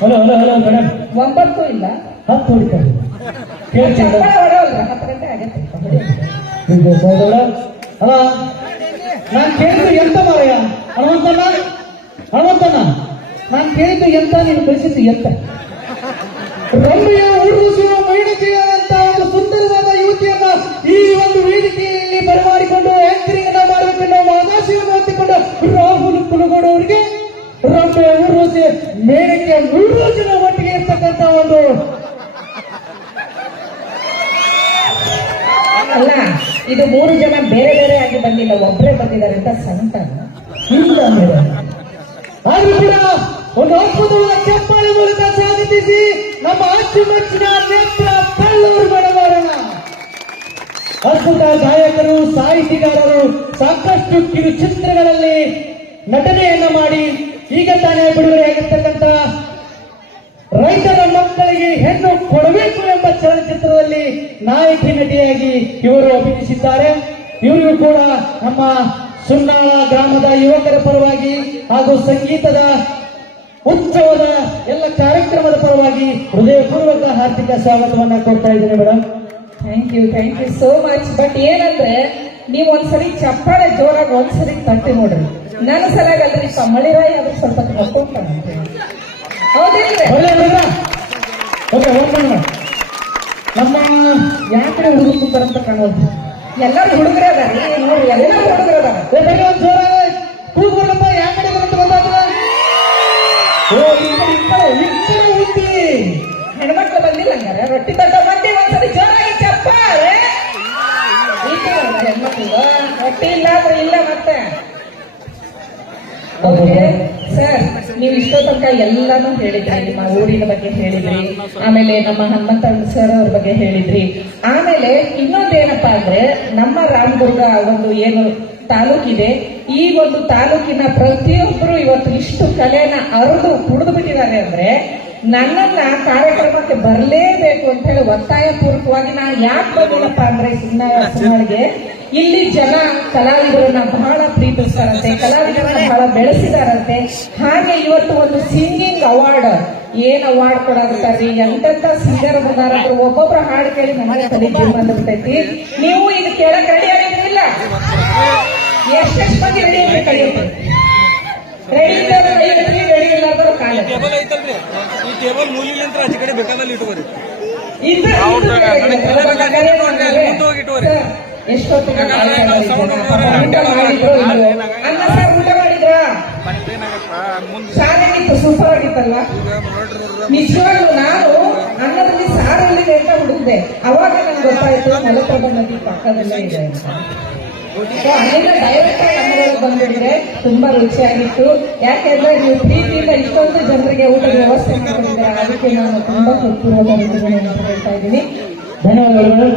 Hello hello hello madam, 9 ಇಲ್ಲ 10 ಹುಡುಕಿ ಚಪ್ಪಳ ಹೊಡೆಯಲ್ಲ 10 ಗಂಟೆ ಆಗತ್ತೆ. ಅಲ್ಲ ನಾನು ಕೇಳಿದ್ದು ಎಂತ ಮಾರಯ್ಯ ಹನುಮಂತನ ಹನುಮಂತನ ನಾನು ಕೇಳಿದ್ದು ಎಂತ, ನೀನು ಕಳಿಸಿದ್ದು ಎಂತ? ರಂಬೆಯ ಉರುಳಿಸುವ ಮೈನತೆಯಾದಂತ ಒಂದು ಸುಂದರವಾದ ಯುವತಿಯನ್ನ ಈ ಒಂದು ವೇದಿಕೆಯಲ್ಲಿ ಬರಮಾಡಿಕೊಂಡು ಆಂಕರಿಂಗ್ ಅನ್ನ ಮಾಡಬೇಕೆಂದು ಅವಕಾಶವನ್ನು ಹೊತ್ತಿಕೊಂಡು ರಾಹುಲ್ ಕುಲಗೋಡು ಅವರಿಗೆ ರಂಬೆಯ ಉರುಳಿಸಿ ಮೇಣಕ್ಕೆ 3 ಜನ ಒಟ್ಟಿಗೆ ಇರ್ತಕ್ಕಂಥ ಒಂದು ಅಲ್ಲ, ಇದು 3 ಜನ ಬೇರೆ ಬೇರೆ ಆಗಿ ಬಂದಿಲ್ಲ, ಒಬ್ಬರೇ ಬಂದಿದ್ದಾರೆ ಅಂತ ಸಂತಾನ ಇಲ್ಲ ಮೇಡಮ್. ಆದ್ರೂ ಕೂಡ ಒಂದು ಅದ್ಭುತವಾದ ಚಪ್ಪಾಳೆ ಮೂಲಕ ಸ್ವಾಗತಿಸಿ ನಮ್ಮ ಅಚ್ಚುಮೆಚ್ಚಿನ ನೇತ್ರ ಕಲ್ಲೂರು ಮೇಡಮ್ ಅವರನ್ನ. ಅದ್ಭುತ ಗಾಯಕರು, ಸಾಹಿತಿಗಾರರು, ಸಾಕಷ್ಟು ಕಿರುಚಿತ್ರಗಳಲ್ಲಿ ನಟನೆಯನ್ನ ಮಾಡಿ ಈಗ ತಾನೇ ಬಿಡುಗಡೆಯಾಗಿರ್ತಕ್ಕಂಥ ರೈತರ ಮಕ್ಕಳಿಗೆ ಹೆಣ್ಣು ಕೊಡಬೇಕು ಎಂಬ ಚಲನಚಿತ್ರದಲ್ಲಿ ನಾಯಕಿ ನಟಿಯಾಗಿ ಇವರು ಅಭಿನಯಿಸಿದ್ದಾರೆ. ಇವರಿಗೂ ಕೂಡ ನಮ್ಮ ಸುನ್ನಾಳ ಗ್ರಾಮದ ಯುವಕರ ಪರವಾಗಿ ಹಾಗೂ ಸಂಗೀತದ ಉತ್ಸವದ ಎಲ್ಲ ಕಾರ್ಯಕ್ರಮದ ಪರವಾಗಿ ಹೃದಯಪೂರ್ವಕ ಹಾರ್ದಿಕ ಸ್ವಾಗತವನ್ನ ಕೊಡ್ತಾ ಇದ್ದೇನೆ madam. Thank you so much. But ಏನಂದ್ರೆ ನೀವು ಒಂದ್ಸರಿ ಚಪ್ಪಾಳೆ ಜೋರಾಗಿ ಒಂದ್ಸರಿ ತಟ್ಟಿ ನೋಡ್ರಿ. ನನ್ನ ಸಲಾಗಿ ಅಲ್ರಿ ಮಳಿರಾಯಿ ಅದ್ರ ಸ್ವಲ್ಪ ನೋಡ್ಕೊಂತಾನೆ. ಹೌದಿಲ್ಲ? ನಮ್ಮ ಯಾಕಡೆ ಹುಡುಗರು ಕೂತಾರಂತ ಕಾಣೋದು. ಎಲ್ಲರೂ ಹುಡುಗರ ಅದಾರಿ ನೋಡ್ರಿ, ಎಲ್ಲರೂ ಹುಡುಗರ ಅದಾರ. ಕೂಗ್ಬರ್ಲಪ್ಪ, ಯಾಕಡೆ ಬರಂತ ಬಂದಾದ್ರ? ಹೆಣ್ಮಕ್ಳು ಬಂದಿಲ್ಲ ಹಂಗಾರ ರೊಟ್ಟಿ ತಟ್ಟ ಬಂದಿ ಒಂದ್ಸರಿ ಜೋರಾಗಿ ಚಪ್ಪಾಳೆ. ಹೆಣ್ಮಕ್ಳು ರೊಟ್ಟಿ ಇಲ್ಲ ಅಂದ್ರೆ ಇಲ್ಲ ಮತ್ತೆ. ಓಕೆ ಸರ್, ನೀವು ಇಷ್ಟೋ ತನಕ ಎಲ್ಲಾನು ಹೇಳಿದ್ರಿ, ನಿಮ್ಮ ಊರಿನ ಬಗ್ಗೆ ಹೇಳಿದ್ರಿ, ಆಮೇಲೆ ನಮ್ಮ ಹನುಮಂತ ಸರ್ ಅವ್ರ ಬಗ್ಗೆ ಹೇಳಿದ್ರಿ. ಆಮೇಲೆ ಇನ್ನೊಂದೇನಪ್ಪಾ ಅಂದ್ರೆ ನಮ್ಮ ರಾಮದುರ್ಗ ಒಂದು ಏನು ತಾಲೂಕಿದೆ, ಈ ಒಂದು ತಾಲೂಕಿನ ಪ್ರತಿಯೊಬ್ಬರು ಇವತ್ತು ಇಷ್ಟು ಕಲೆನ ಅರಿದು ಕುಡಿದು ಬಿಟ್ಟಿದ್ದಾರೆ ಅಂದ್ರೆ ನನ್ನನ್ನ ಕಾರ್ಯಕ್ರಮಕ್ಕೆ ಬರಲೇಬೇಕು ಅಂತ ಹೇಳಿ ಒತ್ತಾಯ ಪೂರ್ವಕವಾಗಿ ನಾನು ಯಾಕೆ ಬಂದಿಲ್ಲಪ್ಪ ಅಂದ್ರೆ ಸುನ್ನಾಳಿಗೆ ಇಲ್ಲಿ ಜನ ಕಲಾವಿದರನ್ನ ಬಹಳ ಪ್ರೀತಿಸ್ತಾರಂತೆ, ಕಲಾವಿದರನ್ನ ಬಹಳ ಬೆಳೆಸಿದಾರಂತೆ. ಹಾಗೆ ಇವತ್ತು ಒಂದು ಸಿಂಗಿಂಗ್ ಅವಾರ್ಡ್ ಏನ್ ಅವಾರ್ಡ್ ಕೊಡಾಗುತ್ತಾರ್ರಿ, ಎಂತೆಂತ ಸಿಂಗರ್ ಬಂದಾರಂದ್ರೆ ಒಬ್ಬೊಬ್ರು ಹಾಡು ಕೇಳಿ ನನಗೆ ತಲೆ ಜೀವ ಬಂದ್ಬಿಟ್ಟೈತಿ. ನೀವು ಈಗ ಕೇಳಕ್ ರೆಡಿ ಆಗಿದ್ರಿಲ್ಲ? ಎಷ್ಟೆಷ್ಟು ಮಂದಿ ರೆಡಿ ಅಂತ ಕಳಿಯುತ್ತೆ? ರೆಡಿ ಇದ್ದವರು ಐದರಿ, ರೆಡಿ ಇಲ್ಲದವರು ಕಾಲ. ಎಷ್ಟೊತ್ತಿಗೆ ಅನ್ನ ಸರ್ ಊಟ ಮಾಡಿದ್ರ? ಶಾಲೆಗಿತ್ತು, ಸೂಪರ್ ಆಗಿತ್ತಲ್ಲ. ನಿಜವಾಗ್ಲು ನಾನು ಅನ್ನದಲ್ಲಿ ಸಾರಲ್ಲಿದೆ ಅಂತ ಹುಡುಕ್ದೆ, ಅವಾಗ ನನ್ಗೆ ಗೊತ್ತಾಯ್ತು ಮಲಪ್ರಭಾ ನದಿ ಪಕ್ಕದಲ್ಲೇ ಇದೆ ಅಂತ. ಅಲ್ಲಿಂದ ಡೈರೆಕ್ಟ್ ಆಗಿ ಅನ್ನದಲ್ಲಿ ಬಂದ್ಬಿಟ್ರೆ ತುಂಬಾ ರುಚಿಯಾಗಿತ್ತು. ಯಾಕೆಂದ್ರೆ ನೀವು ಪ್ರೀತಿಯಿಂದ ಇಷ್ಟೊಂದು ಜನರಿಗೆ ಊಟದ ವ್ಯವಸ್ಥೆ ಮಾಡಿದ್ರೆ ಅದಕ್ಕೆ ನಾನು ತುಂಬಾ ಹೃತ್ಪೂರ್ವಕ ರೀತಿಯಲ್ಲಿ ಹೇಳ್ತಾ ಇದ್ದೀನಿ. ಧನ್ಯವಾದಗಳು.